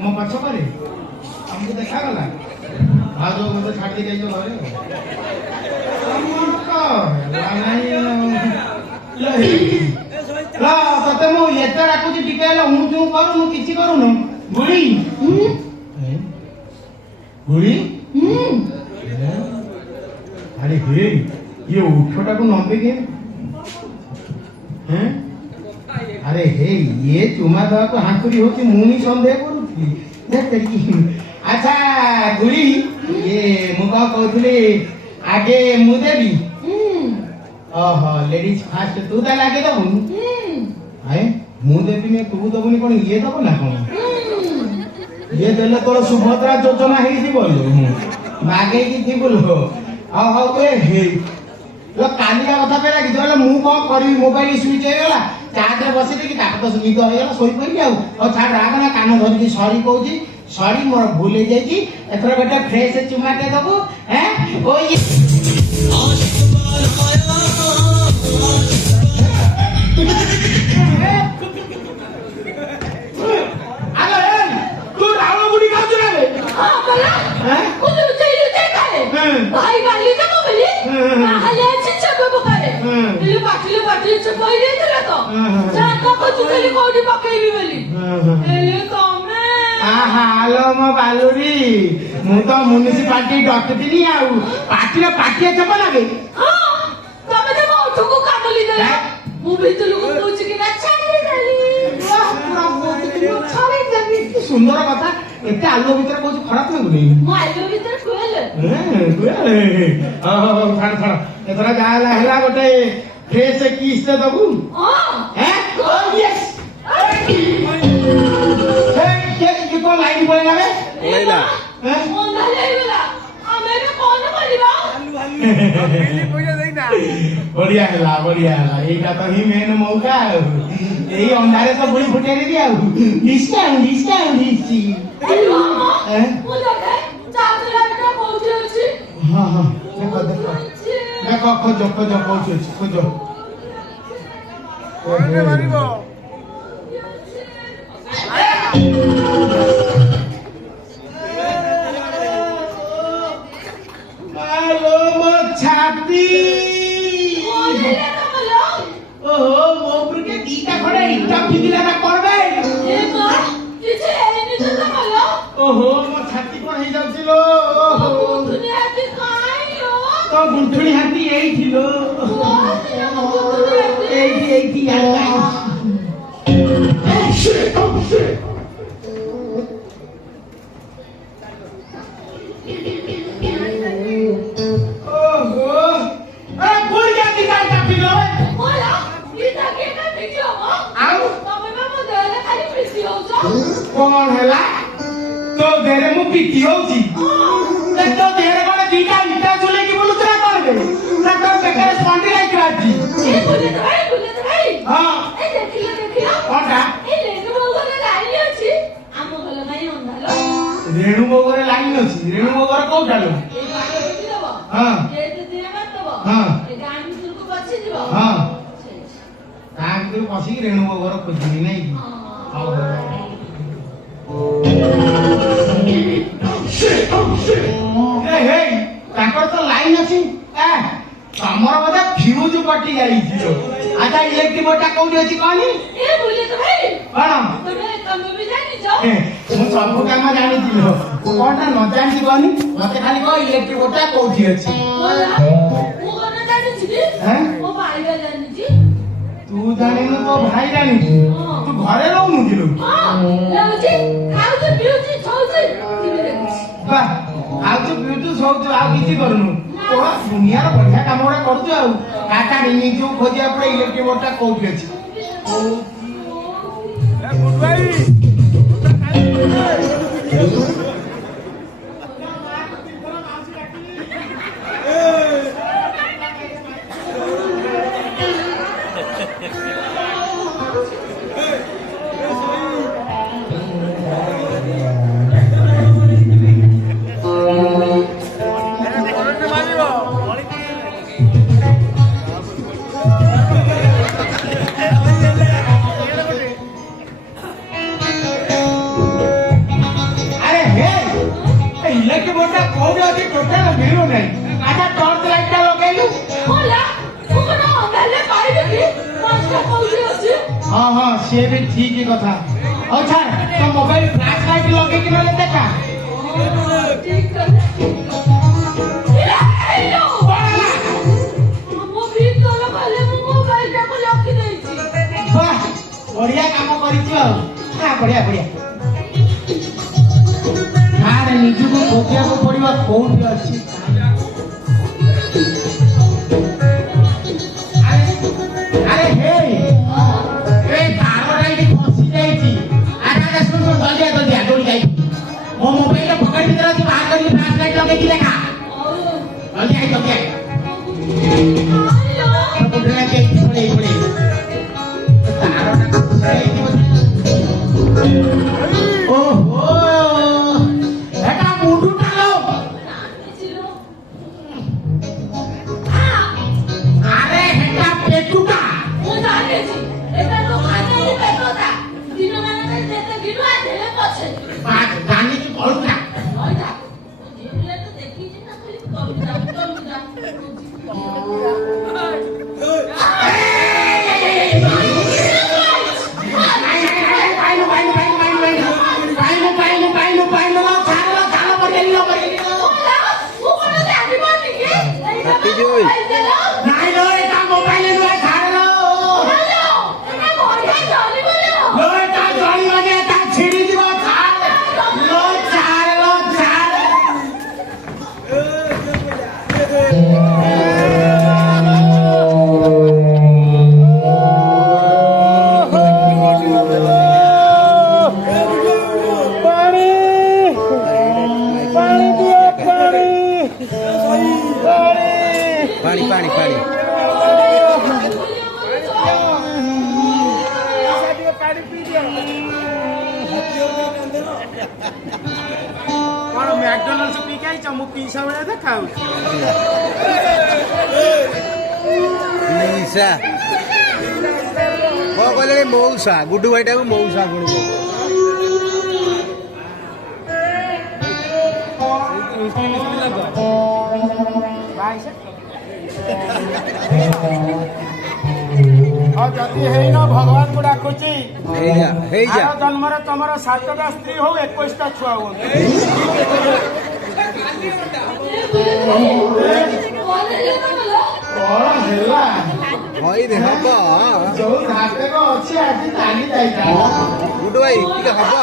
ମୋ ପଛ ପରେ ଆମକୁ ଦେଖାଗଲା ଭାଉଜ ମତେ ଛାଡ଼ି ଦେଇ ଯାଇଛ ଘରେ ତତେ ମୁଁ ଏତେ ଡାକୁଛି ଟିକେ ହେଲେ ମୁଁ ତୁ କରୁ ମୁଁ କିଛି କରୁନୁ ଗୁଳି ଗୁଳି ଆରେ ହେ ଇଏ ଉଠଟାକୁ ନମ୍ବେକି ଆରେ ହେ ଇଏ ଚୁମା ଦେବାକୁ ହାଙ୍କୁରି ହଉଛି ମୁଁ ହିଁ ସନ୍ଦେହ କରୁଥିଲି ଆଚ୍ଛା ଗୁଳି ଇଏ ମୁଁ କଣ କହୁଥିଲି ଆଗେ ମୁଁ ଦେବି ଓହୋ ଲେଡିଜ ଫାଷ୍ଟ ତୁ ତାହେଲେ ଆଗେ ଦବୁ ମୁଁ ଦେବିନି ତୁ ଦବୁନି କଣ ଇଏ ଦବ ନା କଣ ଇଏ ଦେଲେ ତୋର ସୁଭଦ୍ରା ଯୋଜନା ହେଇଯିବ ବାଗେଇକି ଥିବୁ ହଉ ହଉ ଏ ହେଇ କାଲିକା କଥା ପାଇଁ ଲାଗିଛି ହେଲେ ମୁଁ କଣ କରିବି ମୋବାଇଲ ସୁଇଚ୍ ହେଇଗଲା ଚାର୍ଜରେ ବସେଇ ଦେଇକି ତାପରେ ତ ନିଦ ହେଇଗଲା ଶୋଇପଡ଼ିଲି ଆଉ ଛାଡ଼ ରାଗ ନା କାନ ଧରିକି ସରି କହୁଛି ସରି ମୋର ଭୁଲ ହେଇଯାଇଛି ଏଥର ଗୋଟେ ଫ୍ରେଶ ଚୁମାଟେ ଦବୁ ତୁ ରାଉଳ ବୁଢୀ ଖାଉଛୁ ନା भाई वाली तो बोली आले चिच्चा को पकाए ले पाटले चपाई दे देला तो जाता को चुकली कोडी पकाईबी बोली ले तमे हालो मो बालुरी मु तो म्युनिसिपालिटी डकतिनी आउ पाटिया चपा लागे हां तमे जे मो ठुको कामली देला मु भितरु को पूछ कि ना छाड़ी देली वाह पूरा बोलती कि छाड़ी देबी सुंदर कथा एते आलो भीतर कोछ खराब लागुनी मो आलो भीतर कोयल छाड़ एथरा जाहला हैला गोटे फ्रेश किस दे दबु हैं यस ये को लाइन बोले ना लेला ओंदा लेला हमें कौन बोलिबा बढ़िया है एटा तो ही मेन मौका एई अंधारे तो बुली फुटे दी आ डिस्काउंट दिसी हेलो वो लगे चादर का पहुंचे अछि हां देखो देखो खोजो खोजो ओरे मारिबो मालो मो छाती ओहो मोपुर के दीटा खड़े इटा फिदिला ना करबे ए मां किछ एनी तो मालो ओहो मो छाती कोन हे जाउछिलो ओहो दुनिया के खाइलो तो गुंठुनी हाथी एई थिलो एई यार oh shit कौन हैला तो देरे मु पीती होची तो देरे कोने दीटा इटा चले की बोलु तरा करबे ना तो बेकार स्पॉन्डी लाइक राजी ए बोले तो भाई हां ए देखियो कोनटा ए रेणु मोगरे लाइन अछि आमो गला नाही ओंधालो रेणु मोगरे लाइन अछि रेणु मोगर कोठालो ए बारे देखि दबो हां ए दिने मत दबो हां ए गान भितर को बछि दिबो हां गान भितर पसी रेणु मोगर खोजनी नहीं हां हे ताकर तो लाइन अछि तमर बदा फ्यूज कटि जाई छियो आजा इलेक्ट्रिक बोर्ड कोठी अछि कहनी ए बोले तो भाई कोन तमे भी जानि जो मु सब काम जानि दिलो कोनटा न जानि कहनी मते खाली को इलेक्ट्रिक बोर्ड कोठी अछि मु कोन जानि छि ओ भाई जानि छि तू जानि न तो भाई जानि तू घरे रहनु दिलो हां लाउछि खाउछि पिउछि छौछि वाह आउ ब्यूटी सोच आ किछि करनु तोरा दुनिया रो बढ़िया काम ओरा करछु आ काका निनी जो खोजिया पड़े इलेक्ट्रिक बोर्ड कोठी अछि ए गुड भाई କୋଉଠି ଅଛି ଟୋଟାଲ ମିଳୁନାହିଁ। ଆଚ୍ଛା ଟର୍ଚ୍ଚ ଲାଇଟ୍ ଟା ଲଗେଇଲୁ। होला ମୁଁ କଣ ଅନ୍ଧାରରେ ପାଇବି କି ମାଛଟା କୋଉଠି ଅଛି? ହଁ ହଁ ସିଏ ବି ଠିକ କଥା। ହଉ ଛାଡ ତୋ ମୋବାଇଲ ଫ୍ଲାସ ଲାଇଟ୍ ଲଗେଇକି ନହେଲେ ଦେଖା। ଠିକ କଥା ହେଲୋ ଆମ ଭିତର ଗଲେ ମୁଁ ମୋବାଇଲଟାକୁ ରଖିଦେଇଛି। ବାଃ ବଢିଆ କାମ କରିଛୁ ଆଉ। ହଁ ବଢିଆ ବଢିଆ। ଆରେ ନିଜକୁ ଖୋଜିବାକୁ ପଡିବ କୋଉଠି ଅଛି। ଆରେ ହେ ଏ ତାରଟା ଏଇଠି ଫସି ଯାଇଛି। ଆରେ ଶୁଣ ଶୁଣ ଜଲ୍ଦି ଜଲ୍ଦି ଦୌଡ଼ି ଯାଇ ମୋ ମୋବାଇଲ ପକେଟ ଭିତରେ ଅଛି ବାହାର କରିକି ଫ୍ଲାସ ଲାଇଟ୍ ଲଗେଇକି ଦେଖା। ଜଲ୍ଦି ଆଇ ଜଲ୍ଦି ଆଇ। ତାରଟା ଫସି ଯାଇଛି ବୋଧେ। ଓହୋ ଏଟା ମୁଣ୍ଡୁଟା ଲୋ। ଆରେ ହେଟା ପେଟୁଟା। ମୁଁ ଜାଣିଛି ଏଟା ତ ଖାଲି ପେଟଟା ଦିନମାନଙ୍କରେ ଯେତେ ଗିଲୁଆ ଦେଲେ ପଛେ ଜାଣିକି କଳୁଟା। ରହିଥା ଝିଅପିଲା ତ ଦେଖିଛି ନା ଖାଲି କରୁଛା ପାଣି ପାଣି ପାଣି କଣ ମ୍ୟାକଡୋନାଲ୍ଡସ ପିଇକି ଆଇଛ? ମୁଁ ପିଇସା ଭଳିଆ ଦେଖାଉଛି। ପିଇସା କଣ କହିଲେ ମଉସା ଗୁଡୁ ଭାଇଟାକୁ ମଉସା ପୁଣି ଯଦି ହେଇନ ଭଗବାନଙ୍କୁ ଡାକୁଛି ହେଇଯା ଜନ୍ମରେ ତମର 7ଟା ସ୍ତ୍ରୀ ହଉ 21ଟା ଛୁଆ ହୁଅନ୍ତୁ। କଣ ହେଲା? ହଇରେ ହବ ଯୋଉ ନାଟକ ଅଛି ଆଜି ଚାଲି ଯାଇଥାନ୍ତା। ଗୁଡୁ ଭାଇ ଟିକେ ହବ।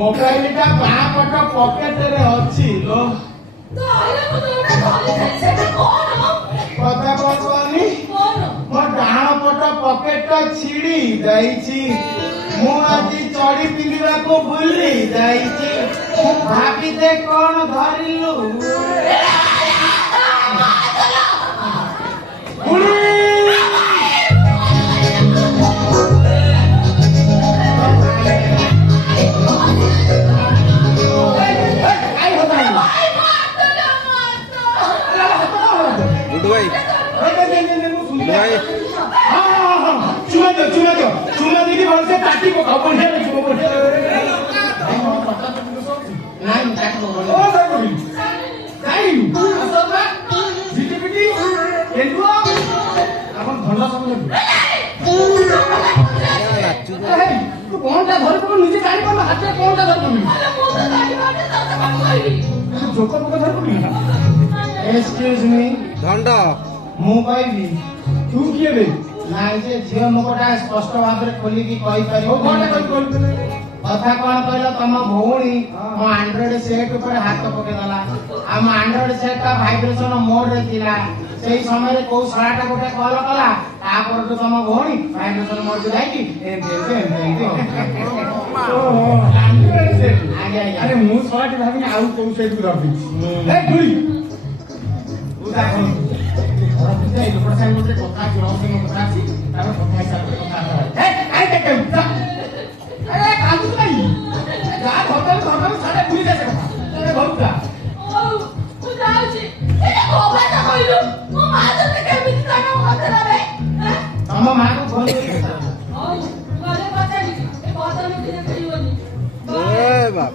ମୋବାଇଲଟା ବାଁ ପଟ ପକେଟରେ ଅଛି ଲୋ। କଥା କଣ କହନି? ମୋ ଡାହାଣ ପଟ ପକେଟଟା ଛିଡି ଯାଇଛି। ମୁଁ ଆଜି ଚଢି ପିନ୍ଧିବାକୁ ଭୁଲି ଯାଇଛି। ଭାବିତେ କଣ ଧରିଲୁ? ଗୁଡୁ ଭାଇ ଚୁମା ଦେଇକି ଭଲସେ କାଟି ପକାଉ। ବଢିଆ ଲାଗିବ ବଢିଆ ତୁ କଣଟା ଧରି ପକ ନିଜେ ଜାଣିପାରୁନ ହାତରେ କଣଟା ଧରି ଯୋକ ପକ ଧରି ପକେଇ। ଏକ୍ସକ୍ୟୁଜ ମି ଦଣ୍ଡ ମୁଁ କହିବି ତୁ କିଏ ବେ? ନାଇଁ ଯେ ଝିଅ ମୁଖଟା ସ୍ପଷ୍ଟ ଭାବରେ ଖୋଲିକି କହିପାରିବ। କଥା କଣ କହିଲ? ତମ ଭଉଣୀ ମୋ ଆଣ୍ଡ୍ରଏଡ ସେଟ୍ ଉପରେ ହାତ ପକେଇଦେଲା। ଆଉ ମୋ ଆଣ୍ଡ୍ରଏଡ ସେଟ୍ ଟା ଭାଇବ୍ରେସନ ମୋଡରେ ଥିଲା। ସେଇ ସମୟରେ କୋଉ ଶଳାଟା ଗୋଟେ କଲ କଲା। ତାପରଠୁ ତମ ଭଉଣୀ ଭାଇବ୍ରେସନ ମୋଡକୁ ଯାଇକି ଆରେ ମୁଁ ଶଳାଟି ଭାବିନି ଆଉ କୋଉ ସେଟ୍କୁ ରଖିଛି। ଲୋକଟା ସାଙ୍ଗେ ଗୋଟେ କଥା ଅଛି, ରହସ୍ୟ କଥା ଅଛି। ତାର କଥା ହିସାବରେ କଥା ତମ ମାଆକୁ ଫୋନ ବାପ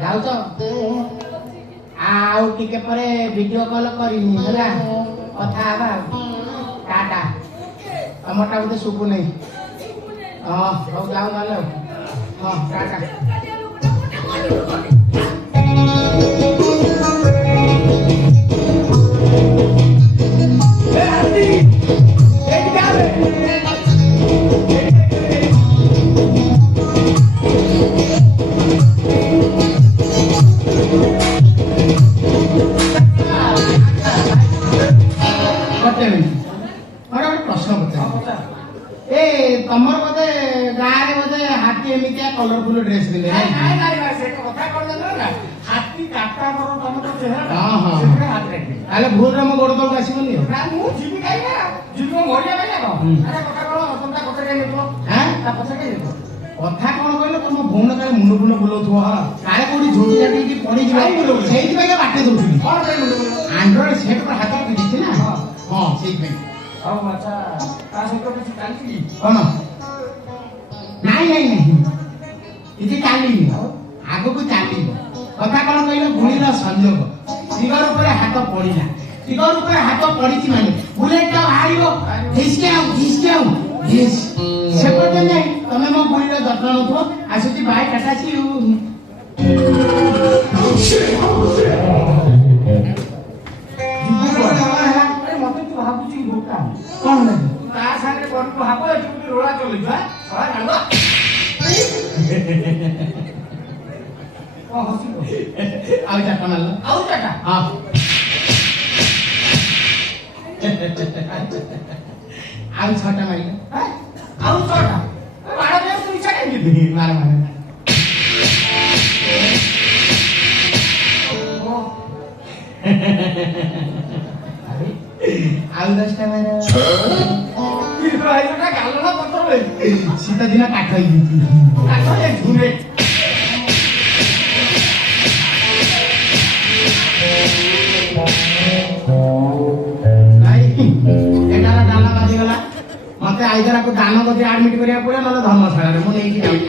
ଯାଉଛ ଆଉ ଟିକେ ପରେ ଭିଡିଓ କଲ୍ କରିନି ହେଲା କଥା ହେବା ଟାଟା ତମରଟା ବୋଧେ ଶୁଭୁ ନାହିଁ ହଁ ହଉ ଯାଉ ନହେଲେ ହଁ ଟାଟା ତମର ବୋଧେ ଗାଁରେ ବୋଧେ ହାତୀ ଏମିତିଆ କଲରଫୁଲ ଡ୍ରେସ ପିନ୍ଧେ ତାହେଲେ ଭୁଲରେ ମୋ ଗୋଡ ତଳକୁ ଆସିବନି କଥା କଣ କହିଲ ତମ ଭଉଣୀ କାଳେ ମୁଣ୍ଡ ଫୁଣ୍ଡ ବୁଲଉଥିବ କାଳେ କୋଉଠି ଝୁଟି ଝାଟିକି ପଡିଯିବ ସେଇଥିପାଇଁ ବାଟେ ଦଉଥିଲି ଆଣ୍ଡ୍ରଏଡ ସେଟ୍ ହାତ ପିନ୍ଧିଛି ନା ହଁ ସେଇଥିପାଇଁ କଣ ନାଇଁ ନାଇଁ ନାଇଁ କିଛି ଚାଲିନି ଆଗକୁ ଚାଲିବ କଥା କଣ କହିଲ ଗୁଳିର ସଂଯୋଗ ଟ୍ରିଗର ଉପରେ ହାତ ପଡିଲା ଟ୍ରିଗର ଉପରେ ହାତ ପଡିଛି ମାନେ ବୁଲେଟଟା ବାହାରିବ ସେପଟେ ନାଇଁ ତମେ ମୋ ଗୁଳିର ଯତ୍ନ ନଉଥିବ ଆସୁଛି ବାଇ ଟାଟା ସି ୟୁ ମତେ ତୁ ଭାବୁଛି ବୋକା କଣ ଲାଗି ତା ସାଙ୍ଗରେ କରିବୁ ଭାବ ଏଠି ଗୋଟେ ରୋଳା ଚଲେଇଛୁ ଆଉ ଚାଟା ମାରିଲ ଆଉ ଚାଟା ହଁ ଆଉ ଛଅଟା ମାରିଲ ଆଉ ଛଅଟା ମାର ତୁ ଇଚ୍ଛା କେମିତି ମାର ମାର ଆଉ 10ଟା ମାର ଶୀତ ଦିନ କାଠ ହେଇଯାଇଛି ଏଟାର ଡାଲା ବାଜିଗଲା ମତେ ଆଇଦରାକୁ ଦାନ ଗତି ଆଡମିଟ କରିବାକୁ ପଡିବ ନହେଲେ ଧର୍ମଶାଳାରେ ମୁଁ ନେଇକି ଯାଉଛି